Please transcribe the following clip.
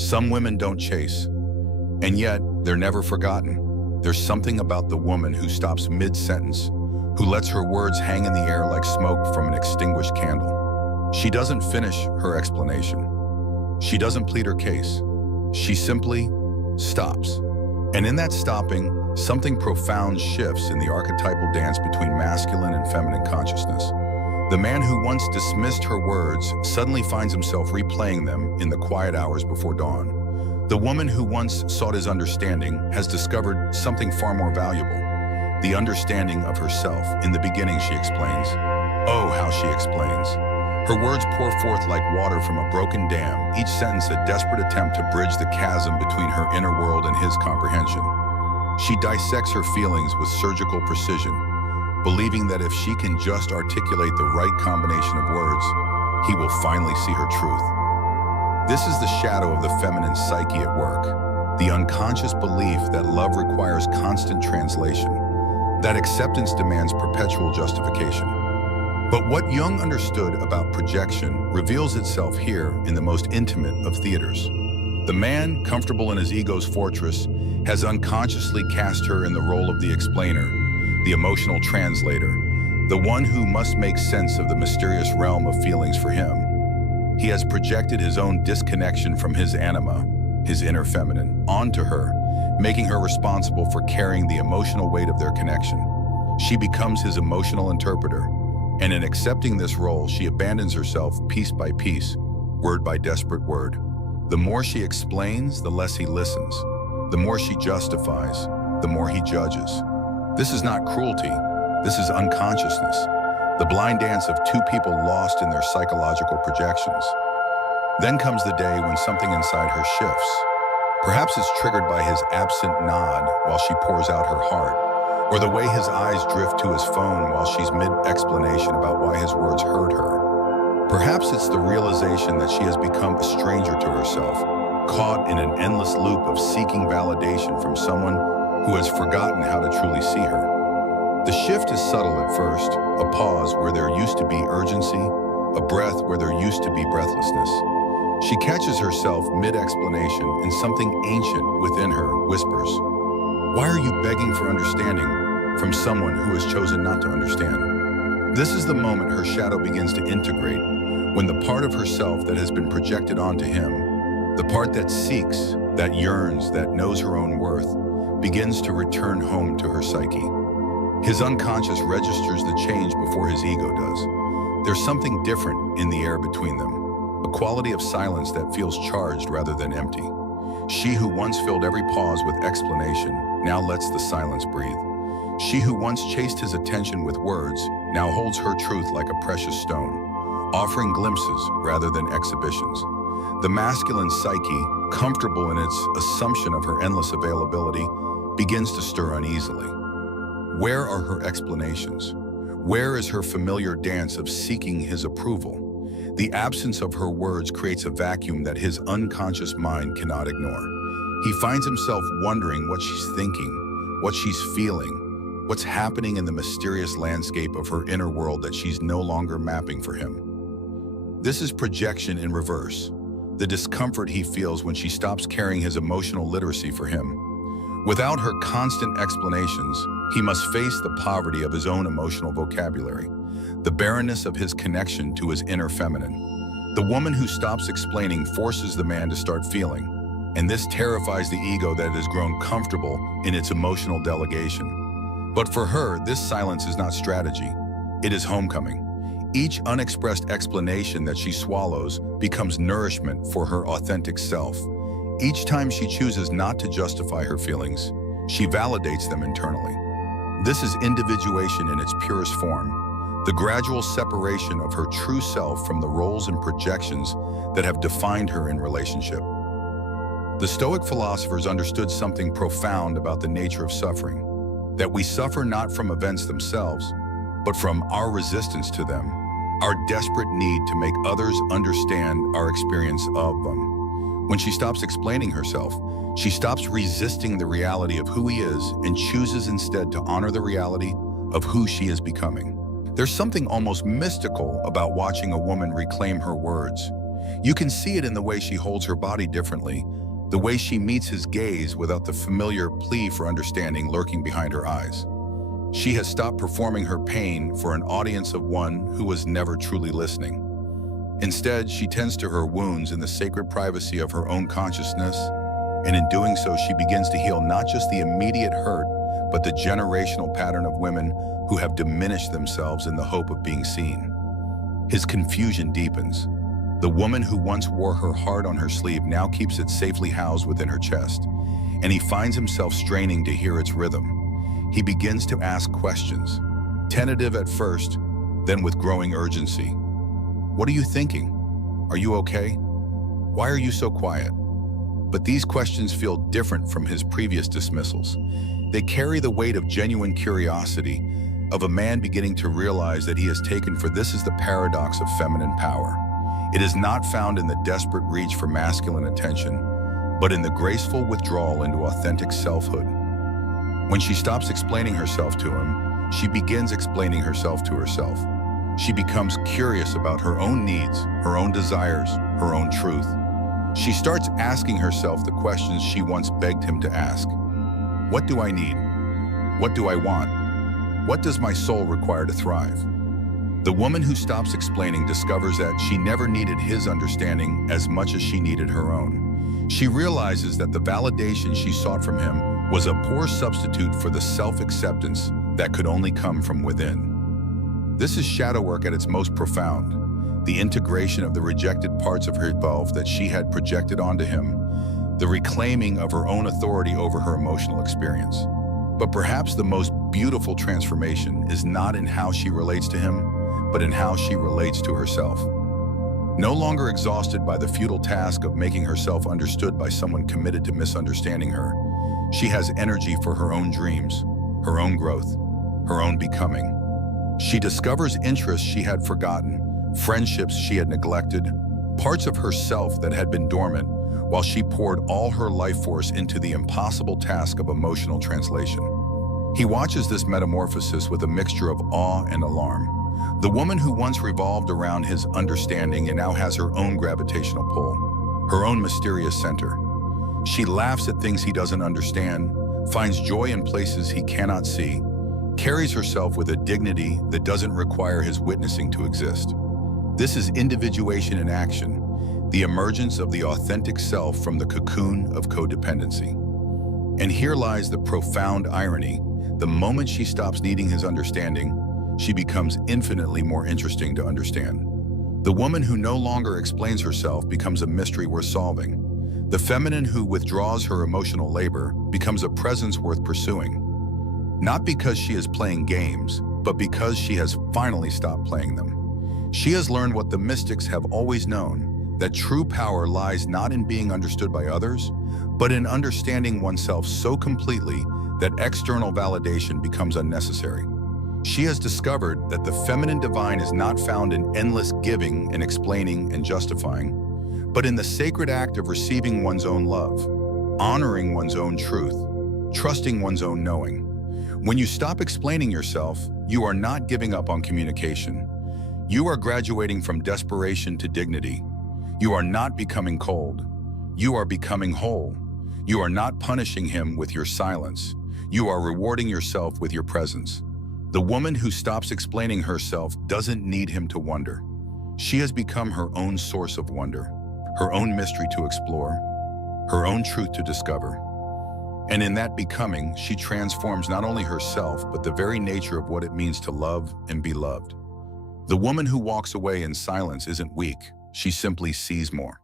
Some women don't chase, and yet they're never forgotten. There's something about the woman who stops mid-sentence, who lets her words hang in the air like smoke from an extinguished candle. She doesn't finish her explanation. She doesn't plead her case. She simply stops. And in that stopping, something profound shifts in the archetypal dance between masculine and feminine consciousness. The man who once dismissed her words suddenly finds himself replaying them in the quiet hours before dawn. The woman who once sought his understanding has discovered something far more valuable, the understanding of herself. In the beginning, she explains. Oh, how she explains. Her words pour forth like water from a broken dam, each sentence a desperate attempt to bridge the chasm between her inner world and his comprehension. She dissects her feelings with surgical precision, believing that if she can just articulate the right combination of words, he will finally see her truth. This is the shadow of the feminine psyche at work, the unconscious belief that love requires constant translation, that acceptance demands perpetual justification. But what Jung understood about projection reveals itself here in the most intimate of theaters. The man, comfortable in his ego's fortress, has unconsciously cast her in the role of the explainer, the emotional translator, the one who must make sense of the mysterious realm of feelings for him. He has projected his own disconnection from his anima, his inner feminine, onto her, making her responsible for carrying the emotional weight of their connection. She becomes his emotional interpreter, and in accepting this role, she abandons herself piece by piece, word by desperate word. The more she explains, the less he listens. The more she justifies, the more he judges. This is not cruelty, this is unconsciousness, the blind dance of two people lost in their psychological projections. Then comes the day when something inside her shifts. Perhaps it's triggered by his absent nod while she pours out her heart, or the way his eyes drift to his phone while she's mid-explanation about why his words hurt her. Perhaps it's the realization that she has become a stranger to herself, caught in an endless loop of seeking validation from someone who has forgotten how to truly see her. The shift is subtle at first, a pause where there used to be urgency, a breath where there used to be breathlessness. She catches herself mid-explanation and something ancient within her whispers. Why are you begging for understanding from someone who has chosen not to understand? This is the moment her shadow begins to integrate, when the part of herself that has been projected onto him, the part that seeks, that yearns, that knows her own worth, begins to return home to her psyche. His unconscious registers the change before his ego does. There's something different in the air between them, a quality of silence that feels charged rather than empty. She who once filled every pause with explanation now lets the silence breathe. She who once chased his attention with words now holds her truth like a precious stone, offering glimpses rather than exhibitions. The masculine psyche, comfortable in its assumption of her endless availability, begins to stir uneasily. Where are her explanations? Where is her familiar dance of seeking his approval? The absence of her words creates a vacuum that his unconscious mind cannot ignore. He finds himself wondering what she's thinking, what she's feeling, what's happening in the mysterious landscape of her inner world that she's no longer mapping for him. This is projection in reverse, the discomfort he feels when she stops carrying his emotional literacy for him. Without her constant explanations, he must face the poverty of his own emotional vocabulary, the barrenness of his connection to his inner feminine. The woman who stops explaining forces the man to start feeling, and this terrifies the ego that has grown comfortable in its emotional delegation. But for her, this silence is not strategy, it is homecoming. Each unexpressed explanation that she swallows becomes nourishment for her authentic self. Each time she chooses not to justify her feelings, she validates them internally. This is individuation in its purest form, the gradual separation of her true self from the roles and projections that have defined her in relationship. The Stoic philosophers understood something profound about the nature of suffering, that we suffer not from events themselves, but from our resistance to them, our desperate need to make others understand our experience of them. When she stops explaining herself, she stops resisting the reality of who he is and chooses instead to honor the reality of who she is becoming. There's something almost mystical about watching a woman reclaim her words. You can see it in the way she holds her body differently, the way she meets his gaze without the familiar plea for understanding lurking behind her eyes. She has stopped performing her pain for an audience of one who was never truly listening. Instead, she tends to her wounds in the sacred privacy of her own consciousness, and in doing so, she begins to heal not just the immediate hurt, but the generational pattern of women who have diminished themselves in the hope of being seen. His confusion deepens. The woman who once wore her heart on her sleeve now keeps it safely housed within her chest, and he finds himself straining to hear its rhythm. He begins to ask questions, tentative at first, then with growing urgency. What are you thinking? Are you okay? Why are you so quiet? But these questions feel different from his previous dismissals. They carry the weight of genuine curiosity, of a man beginning to realize that he has taken, for this is the paradox of feminine power. It is not found in the desperate reach for masculine attention, but in the graceful withdrawal into authentic selfhood. When she stops explaining herself to him, she begins explaining herself to herself. She becomes curious about her own needs, her own desires, her own truth. She starts asking herself the questions she once begged him to ask. What do I need? What do I want? What does my soul require to thrive? The woman who stops explaining discovers that she never needed his understanding as much as she needed her own. She realizes that the validation she sought from him was a poor substitute for the self-acceptance that could only come from within. This is shadow work at its most profound, the integration of the rejected parts of herself that she had projected onto him, the reclaiming of her own authority over her emotional experience. But perhaps the most beautiful transformation is not in how she relates to him, but in how she relates to herself. No longer exhausted by the futile task of making herself understood by someone committed to misunderstanding her, she has energy for her own dreams, her own growth, her own becoming. She discovers interests she had forgotten, friendships she had neglected, parts of herself that had been dormant, while she poured all her life force into the impossible task of emotional translation. He watches this metamorphosis with a mixture of awe and alarm. The woman who once revolved around his understanding and now has her own gravitational pull, her own mysterious center. She laughs at things he doesn't understand, finds joy in places he cannot see, carries herself with a dignity that doesn't require his witnessing to exist. This is individuation in action, the emergence of the authentic self from the cocoon of codependency. And here lies the profound irony. The moment she stops needing his understanding, she becomes infinitely more interesting to understand. The woman who no longer explains herself becomes a mystery worth solving. The feminine who withdraws her emotional labor becomes a presence worth pursuing. Not because she is playing games, but because she has finally stopped playing them. She has learned what the mystics have always known, that true power lies not in being understood by others, but in understanding oneself so completely that external validation becomes unnecessary. She has discovered that the feminine divine is not found in endless giving and explaining and justifying, but in the sacred act of receiving one's own love, honoring one's own truth, trusting one's own knowing. When you stop explaining yourself, you are not giving up on communication. You are graduating from desperation to dignity. You are not becoming cold. You are becoming whole. You are not punishing him with your silence. You are rewarding yourself with your presence. The woman who stops explaining herself doesn't need him to wonder. She has become her own source of wonder, her own mystery to explore, her own truth to discover. And in that becoming, she transforms not only herself, but the very nature of what it means to love and be loved. The woman who walks away in silence isn't weak. She simply sees more.